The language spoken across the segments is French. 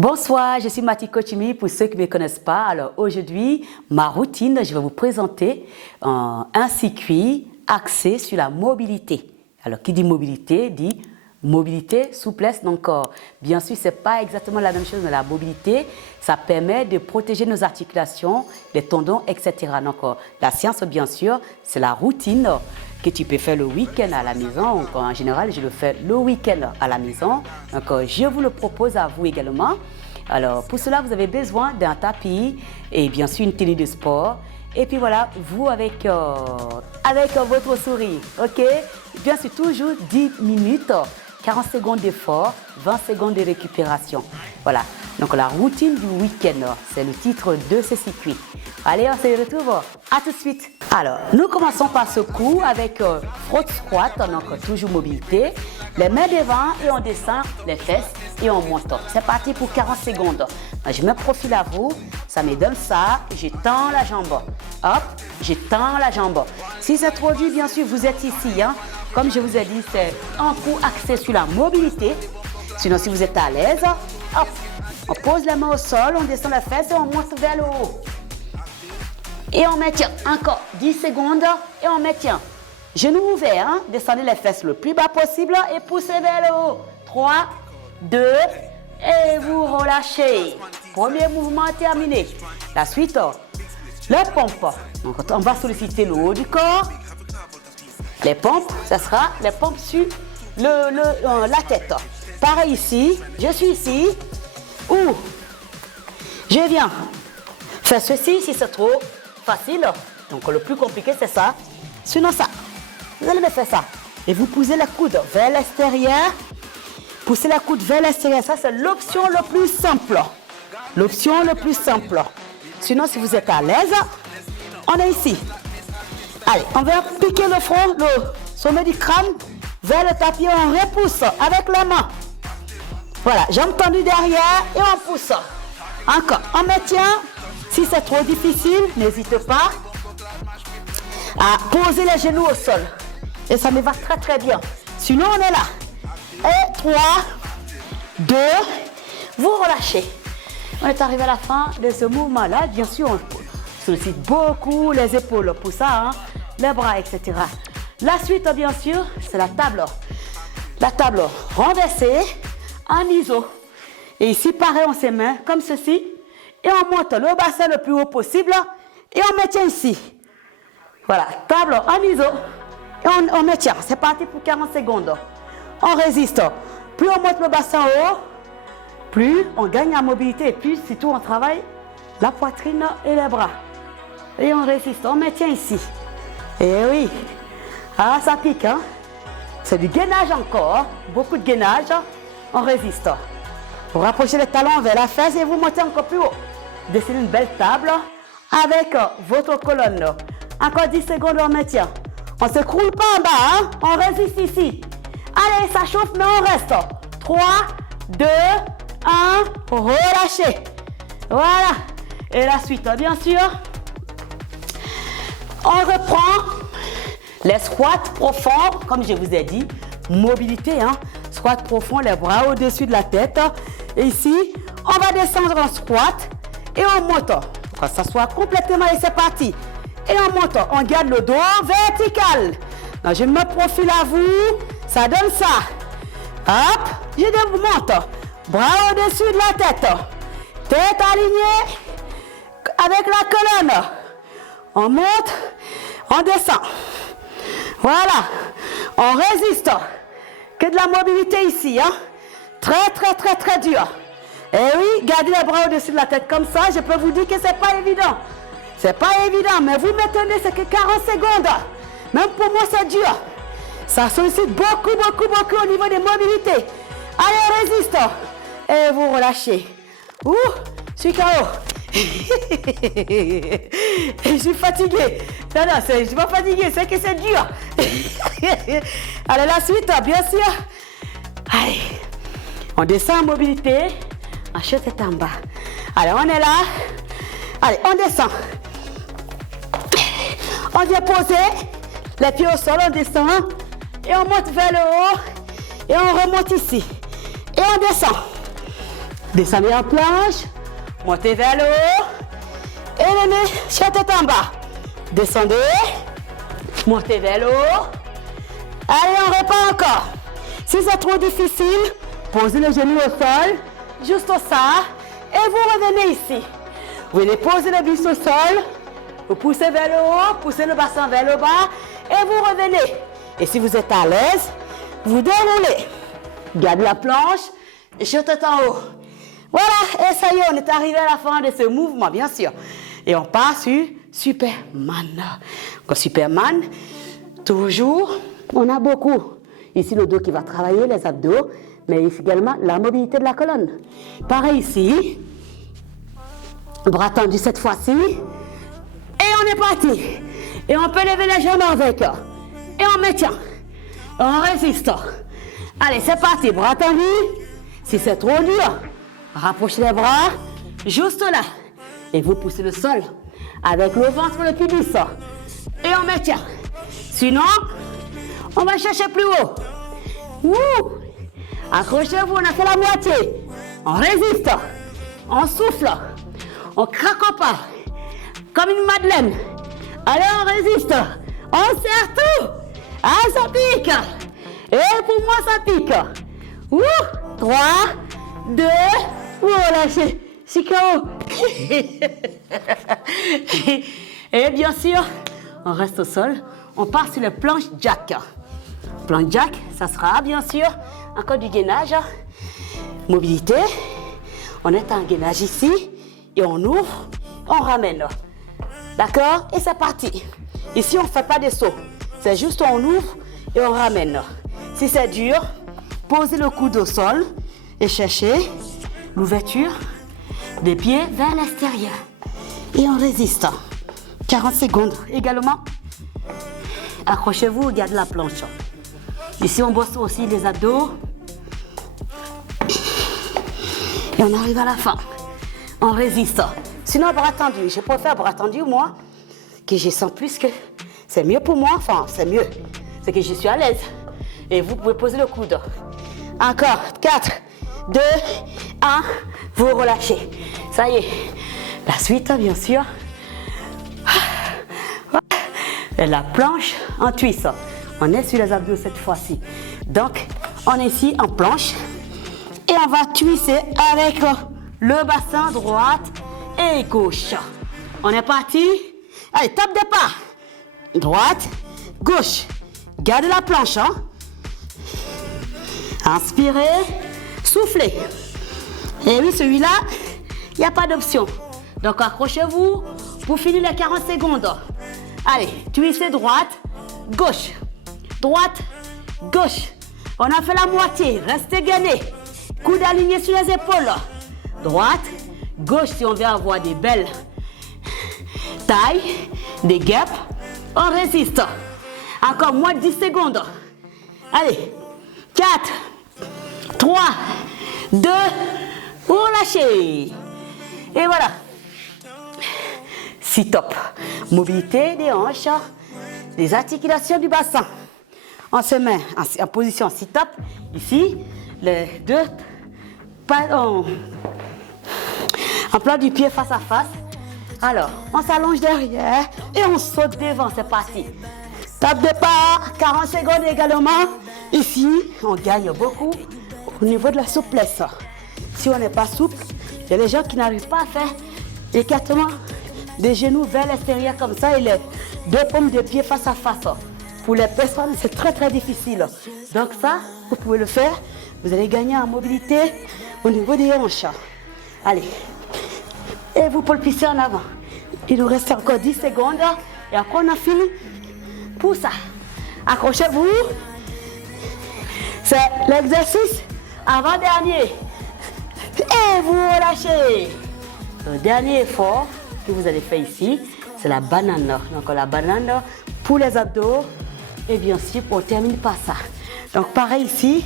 Bonsoir, je suis Matiko Chimi pour ceux qui ne me connaissent pas. Alors aujourd'hui, ma routine, je vais vous présenter un circuit axé sur la mobilité. Alors qui dit mobilité, souplesse. Donc bien sûr, ce n'est pas exactement la même chose, mais la mobilité, ça permet de protéger nos articulations, les tendons, etc. Donc la science, bien sûr, c'est la routine que tu peux faire le week-end à la maison. Donc, en général, je le fais le week-end à la maison. Donc, je vous le propose à vous également. Alors, pour cela, vous avez besoin d'un tapis et bien sûr une tenue de sport. Et puis voilà, vous avec votre sourire, ok? Bien sûr, toujours 10 minutes, 40 secondes d'effort, 20 secondes de récupération. Voilà, donc la routine du week-end, c'est le titre de ce circuit. Allez, on se retrouve. À tout de suite. Alors, nous commençons par ce coup avec front squat, donc toujours mobilité. Les mains devant et on descend les fesses et on monte. C'est parti pour 40 secondes. Je me profile à vous, ça me donne ça, je tends la jambe. Hop, je tends la jambe. Si c'est trop dur, bien sûr, vous êtes ici. Hein. Comme je vous ai dit, c'est un coup axé sur la mobilité. Sinon, si vous êtes à l'aise, hop, on pose la main au sol, on descend la fesse et on monte vers le haut. Et on maintient encore 10 secondes et on maintient. Genoux ouverts, hein? Descendez les fesses le plus bas possible et poussez vers le haut. 3, 2, et vous relâchez. Premier mouvement terminé. La suite, les pompes. Donc, on va solliciter le haut du corps. Les pompes, ce sera les pompes sur la tête. Pareil ici, je suis ici, ou je viens faire ceci si c'est trop facile. Donc le plus compliqué c'est ça. Sinon ça, vous allez me faire ça. Et vous poussez la coude vers l'extérieur. Poussez la coude vers l'extérieur. Ça c'est l'option la plus simple. L'option la plus simple. Sinon si vous êtes à l'aise, on est ici. Allez, on va piquer le front, le sommet du crâne vers le tapis. On repousse avec la main. Voilà, jambes tendues derrière et on pousse. Encore, on maintient. Si c'est trop difficile, n'hésitez pas à poser les genoux au sol. Et ça me va très très bien. Sinon, on est là. Et 3, 2, vous relâchez. On est arrivé à la fin de ce mouvement-là. Bien sûr, on sollicite beaucoup les épaules pour ça, hein, les bras, etc. La suite, bien sûr, c'est la table. La table renversée en iso. Et ici, pareil, on se met comme ceci. Et on monte le bassin le plus haut possible. Et on maintient ici. Voilà, table en iso. Et on maintient. C'est parti pour 40 secondes. On résiste. Plus on monte le bassin haut, plus on gagne en mobilité. Et puis, surtout, on travaille la poitrine et les bras. Et on résiste. On maintient ici. Et oui. Ah, ça pique, hein. C'est du gainage encore. Beaucoup de gainage. On résiste. Vous rapprochez les talons vers la fesse et vous montez encore plus haut. Dessinez une belle table avec votre colonne. Encore 10 secondes, on maintient. On ne se croule pas en bas, hein? On résiste ici. Allez, ça chauffe, mais on reste. 3, 2, 1, relâchez. Voilà. Et la suite, bien sûr. On reprend les squats profonds, comme je vous ai dit. Mobilité, hein? Squat profond, les bras au-dessus de la tête. Et ici, on va descendre en squat et on monte. On va s'asseoir complètement et c'est parti. Et on monte, on garde le dos vertical. Donc, je me profile à vous, ça donne ça. Hop, je monte. Bras au-dessus de la tête. Tête alignée avec la colonne. On monte, on descend. Voilà, on résiste. Que de la mobilité ici, hein? Très, très, très, très dur. Et oui, gardez les bras au-dessus de la tête comme ça. Je peux vous dire que c'est pas évident. C'est pas évident, mais vous me tenez, c'est que 40 secondes. Même pour moi, c'est dur. Ça sollicite beaucoup, beaucoup, beaucoup au niveau des mobilités. Allez, résiste. Et vous relâchez. Ouh, je suis KO. Je suis fatigué. Non, je ne suis pas fatigué, c'est que c'est dur. Allez, la suite, bien sûr. Allez, on descend en mobilité. On chute est en bas. Allez, on est là. Allez, on descend. On vient poser les pieds au sol, on descend. Et on monte vers le haut. Et on remonte ici. Et on descend. Descendez en planche. Montez vers le haut. Et les mains tête en bas. Descendez. Montez vers le haut. Allez, on répond encore. Si c'est trop difficile, posez le genou au sol. Juste ça. Et vous revenez ici. Vous venez poser le buste au sol. Vous poussez vers le haut. Poussez le bassin vers le bas. Et vous revenez. Et si vous êtes à l'aise, vous déroulez. Gardez la planche. Et tête en haut. Voilà, et ça y est, on est arrivé à la fin de ce mouvement, bien sûr. Et on passe sur Superman. Donc, Superman, toujours, on a beaucoup. Ici, le dos qui va travailler, les abdos, mais également la mobilité de la colonne. Pareil ici, bras tendus cette fois-ci. Et on est parti. Et on peut lever les jambes avec. Et on maintient. On résiste. Allez, c'est parti, bras tendus. Si c'est trop dur, rapprochez les bras, juste là. Et vous poussez le sol avec le ventre le pubis. Et on maintient. Sinon, on va chercher plus haut. Ouh. Accrochez-vous, on a fait la moitié. On résiste. On souffle. On craque pas. Comme une madeleine. Allez, on résiste. On serre tout. Ah, ça pique. Et pour moi, ça pique. Ouh. 3, 2, oh lâchez, c'est KO. Et bien sûr, on reste au sol, on part sur le planche jack. Planche jack, ça sera bien sûr encore du gainage. Mobilité, on est en gainage ici, et on ouvre, on ramène. D'accord? Et c'est parti. Ici, on ne fait pas de saut, c'est juste on ouvre et on ramène. Si c'est dur, posez le coude au sol et cherchez l'ouverture des pieds vers l'extérieur. Et on résiste. 40 secondes également. Accrochez-vous, regardez la planche. Ici, on bosse aussi les abdos. Et on arrive à la fin. On résiste. Sinon, bras tendu. Je préfère bras tendu, moi, que je sens plus que c'est mieux pour moi. Enfin, c'est mieux. C'est que je suis à l'aise. Et vous pouvez poser le coude. Encore, 4, 2, 1, vous relâchez. Ça y est, la suite, bien sûr. Et la planche en twist. On est sur les abdos cette fois-ci. Donc, on est ici en planche. Et on va twister avec le bassin droite et gauche. On est parti. Allez, top départ. Droite, gauche. Gardez la planche, hein. Inspirez, soufflez. Et oui, celui-là, il n'y a pas d'option. Donc, accrochez-vous pour finir les 40 secondes. Allez, twistez droite, gauche. Droite, gauche. On a fait la moitié. Restez gainés. Coude aligné sur les épaules. Droite, gauche si on veut avoir des belles tailles, des gaps. On résiste. Encore moins de 10 secondes. Allez, 4, 3, 2, relâchez. Et voilà. Sit-up. Mobilité des hanches, des articulations du bassin. On se met en position sit-up. Ici, les deux pas en plat du pied face à face. Alors, on s'allonge derrière et on saute devant. C'est parti. Top départ, 40 secondes également. Ici, on gagne beaucoup au niveau de la souplesse. Si on n'est pas souple, il y a les gens qui n'arrivent pas à faire l'écartement des genoux vers l'extérieur comme ça et les deux paumes de pied face à face. Pour les personnes, c'est très très difficile. Donc ça, vous pouvez le faire. Vous allez gagner en mobilité au niveau des hanches. Allez. Et vous polpissez en avant. Il nous reste encore 10 secondes. Et après, on a fini. Pour ça, accrochez-vous. C'est l'exercice avant-dernier. Et vous relâchez. Le dernier effort que vous allez faire ici, c'est la banane. Donc la banane pour les abdos. Et bien sûr, on termine par ça. Donc pareil ici.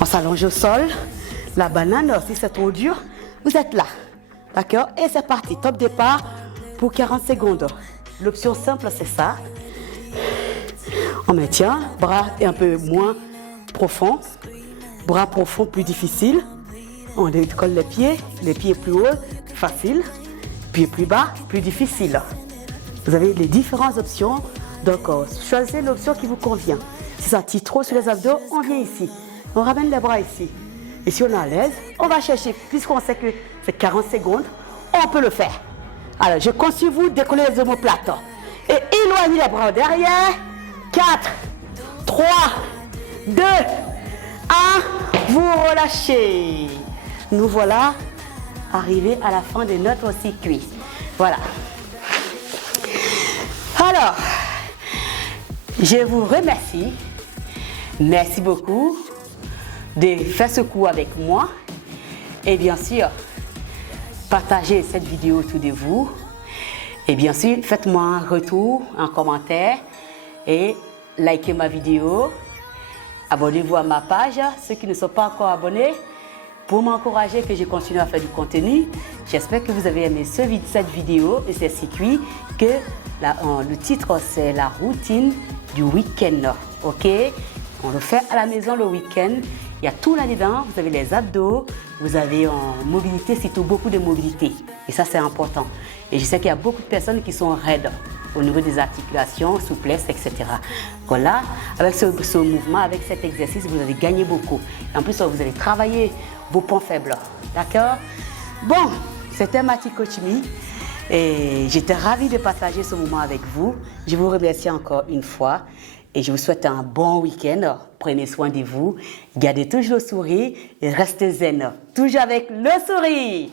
On s'allonge au sol. La banane, si c'est trop dur, vous êtes là. D'accord? Et c'est parti. Top départ pour 40 secondes. L'option simple, c'est ça. On maintient, bras un peu moins profond. Bras profonds, plus difficile. On décolle les pieds plus hauts, facile. Pieds plus bas, plus difficile. Vous avez les différentes options. Donc, choisissez l'option qui vous convient. Si ça tire trop sur les abdos, on vient ici. On ramène les bras ici. Et si on est à l'aise, on va chercher. Puisqu'on sait que c'est 40 secondes, on peut le faire. Alors, je compte sur vous, décoller les omoplates. Et éloignez les bras derrière. 4, 3, 2, 1. Vous relâchez. Nous voilà arrivés à la fin de notre circuit. Voilà. Alors, je vous remercie. Merci beaucoup de faire ce cours avec moi. Et bien sûr, partagez cette vidéo autour de vous. Et bien sûr, faites-moi un retour, un commentaire et likez ma vidéo. Abonnez-vous à ma page, ceux qui ne sont pas encore abonnés, pour m'encourager que je continue à faire du contenu. J'espère que vous avez aimé cette vidéo et ces circuits, que le titre c'est la routine du week-end. Ok? On le fait à la maison le week-end. Il y a tout là-dedans. Vous avez les abdos, vous avez en mobilité, surtout beaucoup de mobilité. Et ça, c'est important. Et je sais qu'il y a beaucoup de personnes qui sont raides au niveau des articulations, souplesse, etc. Voilà, avec ce mouvement, avec cet exercice, vous allez gagner beaucoup. Et en plus, vous allez travailler vos points faibles. D'accord? Bon, c'était Mati Coach Me. Et j'étais ravie de partager ce moment avec vous. Je vous remercie encore une fois. Et je vous souhaite un bon week-end. Prenez soin de vous. Gardez toujours le sourire et restez zen. Toujours avec le sourire.